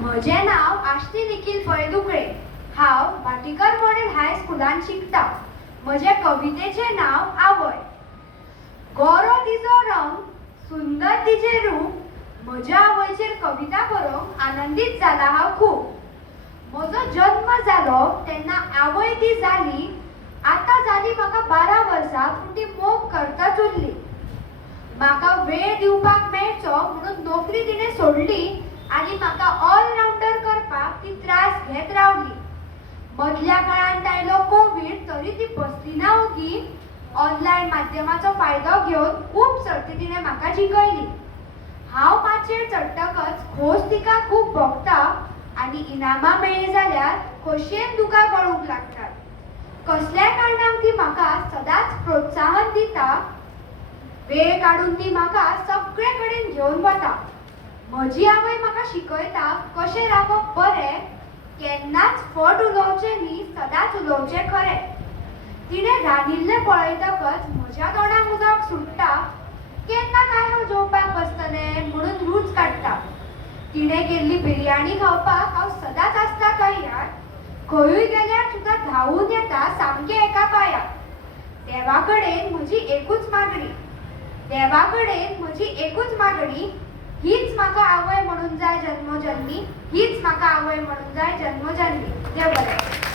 म्हजें नाव आश्ती निखिल फळदुकळे. हांव भाटीकर मॉडेल हायस्कुलांत शिकता. म्हजे कवितेचें नाव आवय. गोरो तिजो रंग, सुंदर तिचें रूप, म्हज्या आवयचेर कविता बरोवंक आनंदीत जाला हांव खूब. म्हजो जन्म जालो तेन्ना आवय ती जाली. आतां जाली म्हाका 12 वर्सां, पूण ती मोग करताच उरली. म्हाका वेळ दिवपाक मेळचो म्हणून नोकरी तिणें सोडली आनी म्हाका ऑलराउंडर करपाक ती त्रास घेत रावली. मदल्या काळांत आयलो कोविड, तरी ती बसली ना ओगी. ऑनलायन माध्यमाचो फायदो घेवन खूब सर्ती तिणें म्हाका जिखयली. हांव माचयेर चडटकच खोस तिका खूब भोगता आनी इनामां मेळ्ळीं जाल्यार खोशयेन दुकां गळूंक लागतात. कसल्याय कारणाक ती म्हाका सदांच प्रोत्साहन दिता. वेळ काडून ती म्हाका सगळे कडेन घेवन वता. म्हजी आवय म्हाका शिकयता कशें रावप बरें, केन्नाच फट उलोवचें न्ही, सदांच उलोवचें खरें. तिणें रांदिल्लें पळयतकच म्हज्या तोंडाक उदक सुट्टा. केन्ना काय हांव जेवपाक बसतलें म्हणून रूच काडटा. तिणें केल्ली बिरयानी खावपाक हांव सदांच आसता तयार. खंयूय गेल्यार सुद्दां धांवून येता सामकें एका पांयार. देवा कडेन म्हजी एकूच मागणी, हीच म्हाका आवय म्हणून जाय जन्मोजन्मी, हीच म्हाका आवय म्हणून जाय जन्मोजन्मी. देव बरें.